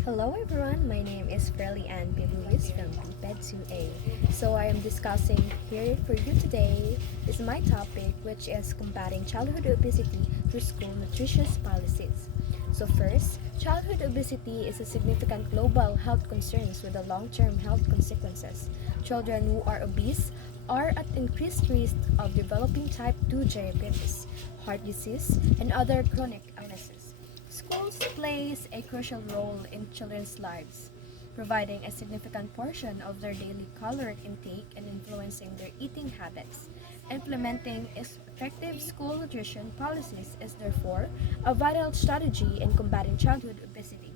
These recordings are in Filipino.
Hello everyone, my name is Fairly Ann P. Lewis from BPED 2A. So I am discussing here for you today is my topic, which is combating childhood obesity through school nutritious policies. So first, childhood obesity is a significant global health concern with the long-term health consequences. Children who are obese are at increased risk of developing type 2 diabetes, heart disease, and other chronic illnesses. Schools plays a crucial role in children's lives, providing a significant portion of their daily caloric intake and influencing their eating habits. Implementing effective school nutrition policies is therefore a vital strategy in combating childhood obesity.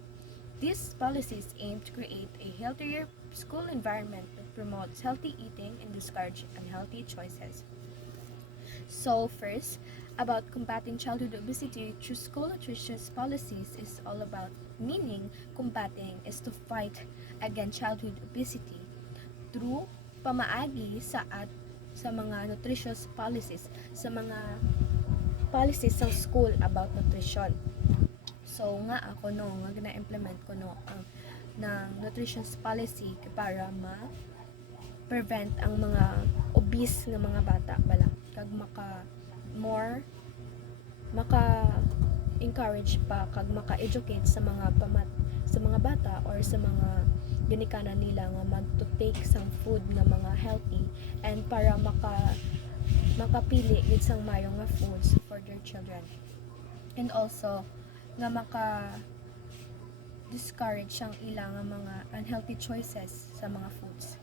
These policies aim to create a healthier school environment that promotes healthy eating and discourages unhealthy choices. So first, about combating childhood obesity through school nutritious policies is all about meaning combating is to fight against childhood obesity through pamaagi sa mga nutritious policies, sa mga policies sa school about nutrition. So nga ako no, nga gina-implement ko no ang ng nutritious policy para prevent ang mga obese nga mga bata bala kag maka encourage pa kag maka-educate sa mga bata or sa mga ginikanan nila nga to take some food nga mga healthy and para makapili gid sang mayo nga foods for their children, and also nga discourage ang ilang mga unhealthy choices sa mga foods.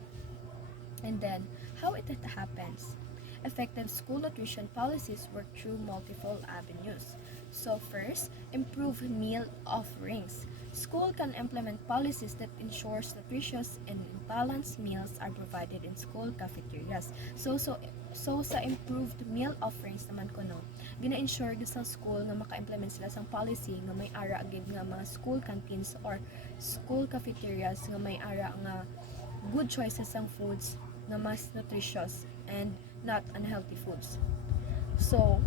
And then, how it happens? Effective school nutrition policies work through multiple avenues. So first, improve meal offerings. School can implement policies that ensures nutritious and balanced meals are provided in school cafeterias. So sa improved meal offerings naman ko no, gina-ensure gid sa school nga maka-implement sila sang policy nga may ara gid nga mga school canteens or school cafeterias nga may ara nga good choices sang foods na mas nutritious and not unhealthy foods. So,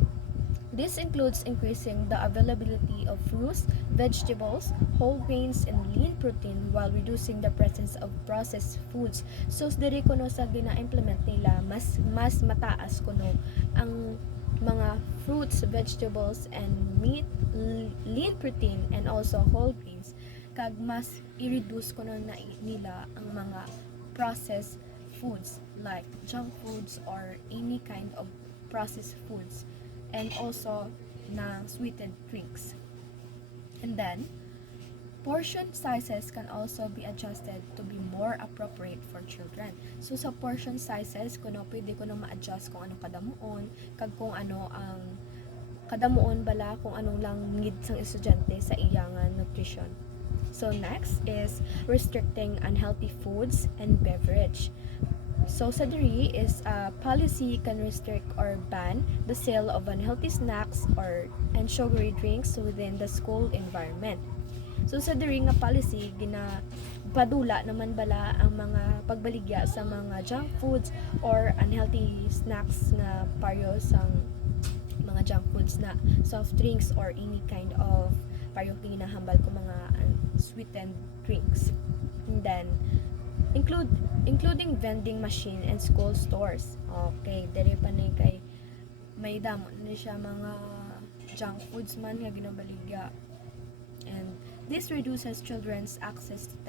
this includes increasing the availability of fruits, vegetables, whole grains, and lean protein while reducing the presence of processed foods. So, diri ko no sa gina-implement nila, mas mataas ko no ang mga fruits, vegetables, and meat, lean protein, and also whole grains. Kag mas i-reduce ko no na nila ang mga processed foods like junk foods or any kind of processed foods, and also na sweetened drinks. And then, portion sizes can also be adjusted to be more appropriate for children. So sa portion sizes, pwede ko na ma-adjust kung anong kadamuon, kag kung ano ang kadamuon bala kung anong lang need sang estudyante sa iyang nutrition. So next is restricting unhealthy foods and beverage. So sa diri is policy can restrict or ban the sale of unhealthy snacks and sugary drinks within the school environment. So sa diri nga policy padula naman bala ang mga pagbaligya sa mga junk foods or unhealthy snacks na payo sang mga junk foods na soft drinks or any kind of payo kinahambal ko mga sweetened drinks. And then including vending machine and school stores. Okay, dere pa ni kay may damo na siya mga junk foods man nga ginabaligya. And this reduces children's access to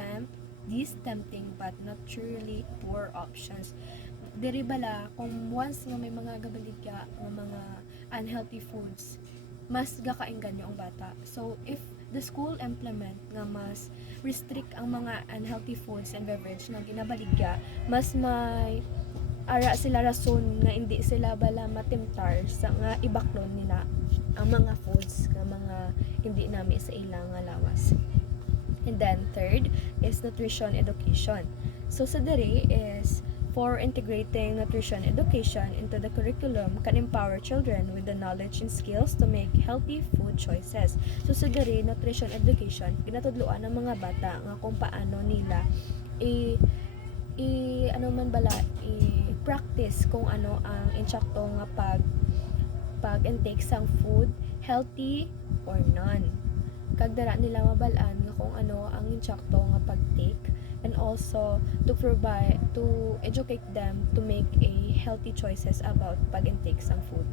these tempting but not truly poor options. Dere bala kung once nga may mga gabaligya nga mga unhealthy foods, mas gakainggan yung bata. So if the school implement nga mas restrict ang mga unhealthy foods and beverage na ginabaligya, mas may ara sila rason nga hindi sila bala matimtar sa nga ibaklon nila ang mga foods nga mga hindi nami sa ilang lawas. And then third is nutrition education. So sa diri is for integrating nutrition education into the curriculum can empower children with the knowledge and skills to make healthy food choices. So sa diri nutrition education ginatudloan ng mga bata nga kung paano nila i-practice kung ano ang insakto nga pag intake sang food, healthy or none. kag dara nila mabalaan nga kung ano ang insakto nga pag-take, and also to educate them to make a healthy choices about pag-intake sa food.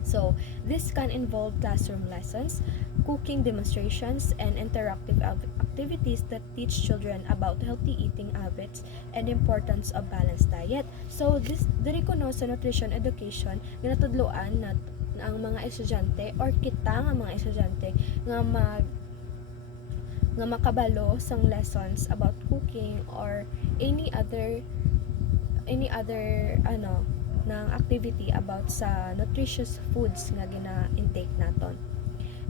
So, this can involve classroom lessons, cooking demonstrations, and interactive activities that teach children about healthy eating habits and importance of balanced diet. So, diri ko no sa nutrition education, ginatudloan na ang mga estudyante or kita nga mga estudyante nga makabalo sang lessons about cooking or any other ng activity about sa nutritious foods nga gina-intake naton.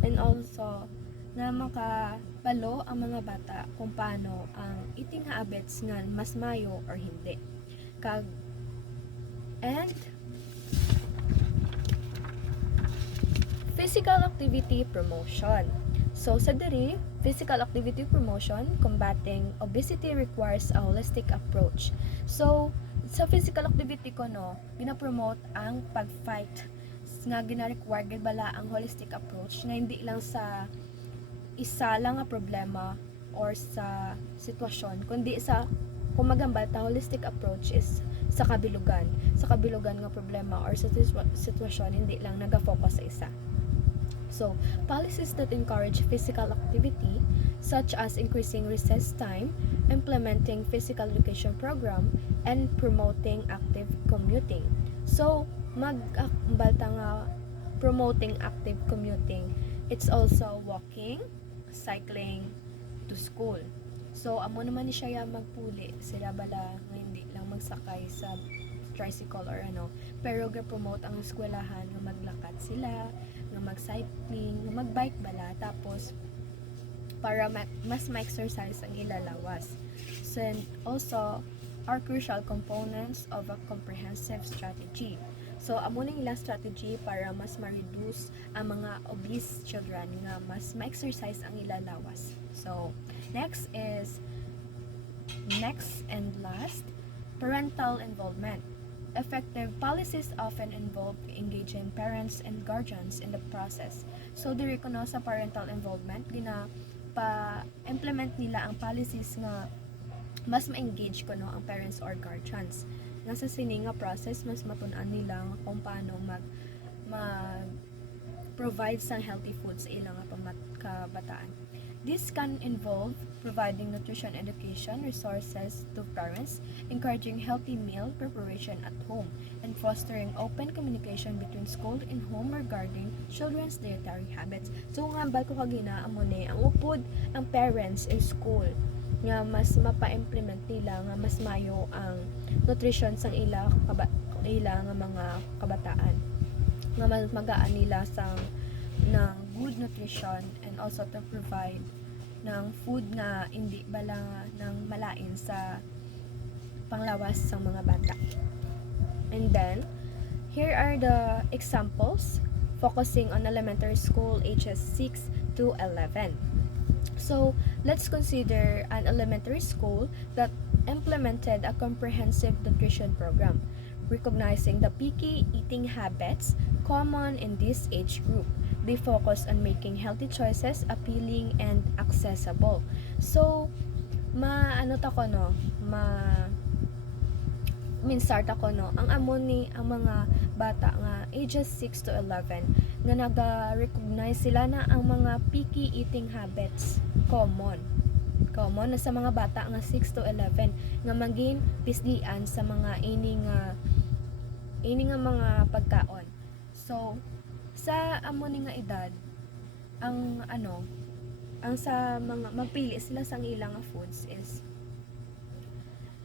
And also na makabalo ang mga bata kung paano ang eating habits nga mas mayo or hindi. And physical activity promotion. So, sa diri, physical activity promotion, combating obesity requires a holistic approach. So, sa physical activity ko, no, gina-promote ang pag-fight nga gina-require bala ang holistic approach na hindi lang sa isa lang nga problema or sa sitwasyon, kundi sa kumagambal ta holistic approach is sa kabilugan nga problema or sa sitwasyon, hindi lang naga-focus sa isa. So, policies that encourage physical activity, such as increasing recess time, implementing physical education program, and promoting active commuting. So, magbalta nga promoting active commuting, it's also walking, cycling to school. So, amo naman ni siya magpuli, sila bala nga hindi lang magsakay sa tricycle or pero ga-promote ang eskwelahan nga maglakad sila, nga mag-cycling, nga mag-bike bala, tapos para mas ma-exercise ang ilalawas. So, and also are crucial components of a comprehensive strategy. So, amo ning ilang strategy para mas ma-reduce ang mga obese children nga mas ma-exercise ang ilalawas. So, next and last, parental involvement. Effective policies often involve engaging parents and guardians in the process. So, diri ko no sa parental involvement, pa-implement nila ang policies nga mas ma-engage ko no ang parents or guardians. Nga sa sini nga process, mas matun-an nila kung paano mag-provide sang healthy foods sa ilang kabataan. This can involve providing nutrition education resources to parents, encouraging healthy meal preparation at home, and fostering open communication between school and home regarding children's dietary habits. So, nga ba ko kagina amo ni ang upod ang parents in school nga mas mapa-implement nila nga mas mayo ang nutrition sang ila nga mga kabataan, nga mas magaan nila sang ng good nutrition, and also to provide ng food nga hindi bala ng malain sa panglawas sa mga bata. And then, here are the examples focusing on elementary school ages 6 to 11. So, let's consider an elementary school that implemented a comprehensive nutrition program, recognizing the picky eating habits common in this age group. They focus on making healthy choices appealing and accessible. So, start ako ang amon ni ang mga bata nga ages 6 to 11 nga naga-recognize sila na ang mga picky eating habits common na sa mga bata nga 6 to 11 nga maging pisdian sa mga ini nga mga pagkaon. So, sa amo ni nga edad, ang sa mga magpili sila sang ilang foods is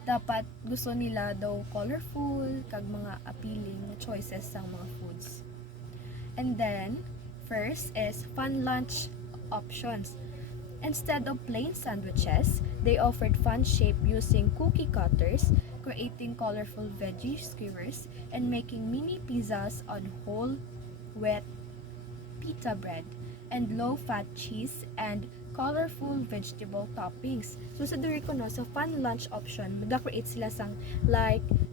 dapat gusto nila daw colorful kag mga appealing choices sang mga foods. And then, first is fun lunch options. Instead of plain sandwiches, they offered fun shape using cookie cutters, creating colorful veggie skewers, and making mini pizzas on whole wet pita bread, and low-fat cheese, and colorful vegetable toppings. So, sa diri ko sa fun lunch option, mag-create sila sang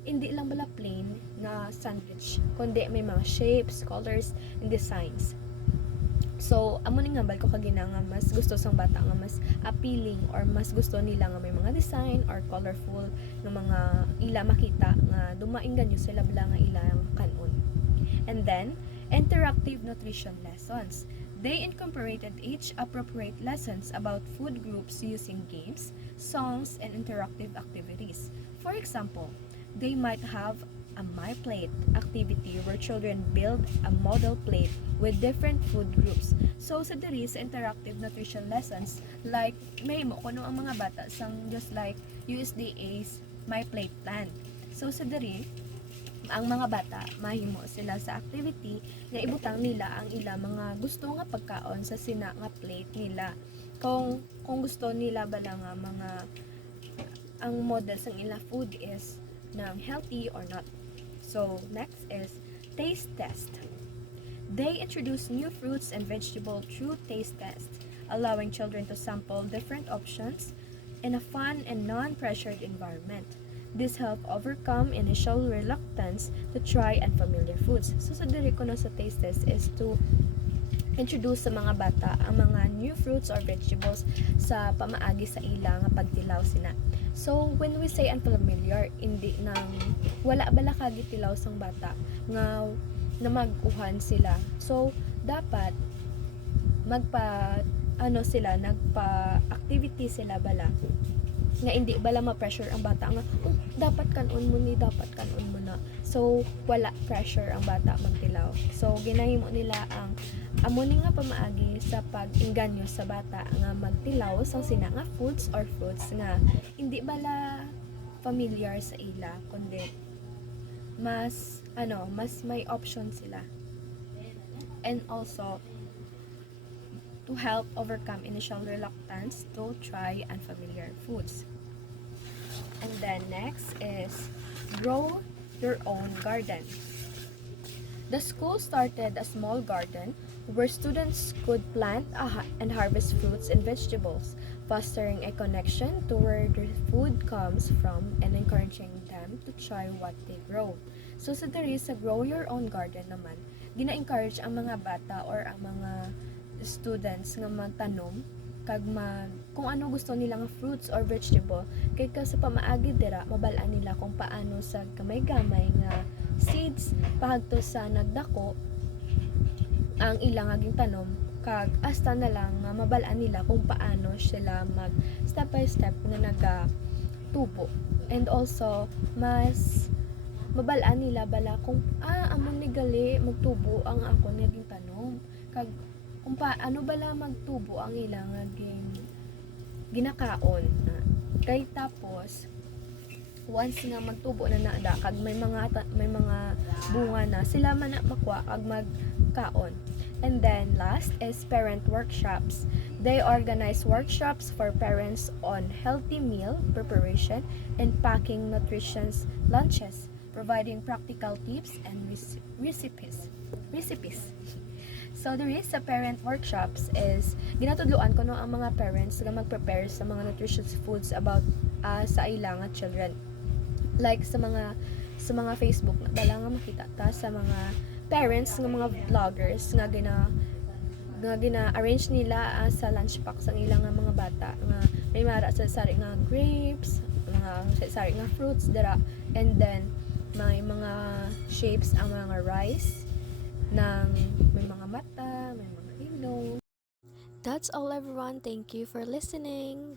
hindi lang bala plain na sandwich, kundi may mga shapes, colors, and designs. So, amo ni nga bal ko kagina nga mas gusto sang bata nga mas appealing or mas gusto nila nga may mga design or colorful nga mga ila makita nga dumaing ganyo sila bala nga ilang kanon. And then, interactive nutrition lessons. They incorporated age-appropriate lessons about food groups using games, songs, and interactive activities. For example, they might have a My Plate activity where children build a model plate with different food groups. So, sa diri sa interactive nutrition lessons, like, may mo kuno ang mga bata sang just like USDA's My Plate plan. So, sa diri, ang mga bata mahimo sila sa activity nga ibutang nila ang ila mga gusto nga pagkaon sa sina nga plate nila kung gusto nila bala nga mga ang model sang ila food is ng healthy or not. So next is taste test. They introduce new fruits and vegetables through taste test, allowing children to sample different options in a fun and non-pressured environment. This help overcome initial reluctance to try unfamiliar foods. So sa diri ko na sa taste test is to introduce sa mga bata ang mga new fruits or vegetables sa pamaagi sa ila nga pagtilaw sina. So when we say unfamiliar, hindi nang wala bala kagitilaw sang bata nga na mag-uhan sila. So dapat sila nagpa-activity sila bala nga hindi bala ma-pressure ang bata nga dapat kanon mo na. So wala pressure ang bata magtilaw. So ginahimo nila ang amo ni nga pamaagi sa pag-inganyo sa bata nga magtilaw sang sina nga foods or fruits nga hindi bala familiar sa ila kundi mas may option sila. And also to help overcome initial reluctance to try unfamiliar foods. And then next is grow your own garden. The school started a small garden where students could plant and harvest fruits and vegetables, fostering a connection to where their food comes from and encouraging them to try what they grow. So sa diri sa grow your own garden naman, gina-encourage ang mga bata or ang mga students nga magtanom kag kung ano gusto nila nga fruits or vegetable kay sa pamaagi dira mabalaan nila kung paano sa gamay-gamay nga seeds pahagto sa nagdako ang ilang aging tanom kag hasta na lang nga mabalaan nila kung paano sila mag step by step nga nagatubo. And also mas mabalaan nila bala kung amon ni gali magtubo ang ako naging tanom kag kung paano bala magtubo ang ilang naging ginakaon. Kay tapos once nga magtubo na naada kag may mga bunga na sila man na makwa kag magkaon. And then last is parent workshops. They organize workshops for parents on healthy meal preparation and packing nutritious lunches, providing practical tips and recipes. So there is sa parent workshops is ginatudloan ko no ang mga parents nga mag-prepare sa mga nutritious foods about sa ilang children. Like sa mga Facebook na bala nga makita ta sa mga parents nga mga vloggers nga gina-arrange nila sa lunch pack sa ilang mga bata nga may mara sa sari nga grapes, mga sari nga fruits dira, and then may mga shapes ang mga rice ng may mga mata, may mga ilong. That's all everyone. Thank you for listening.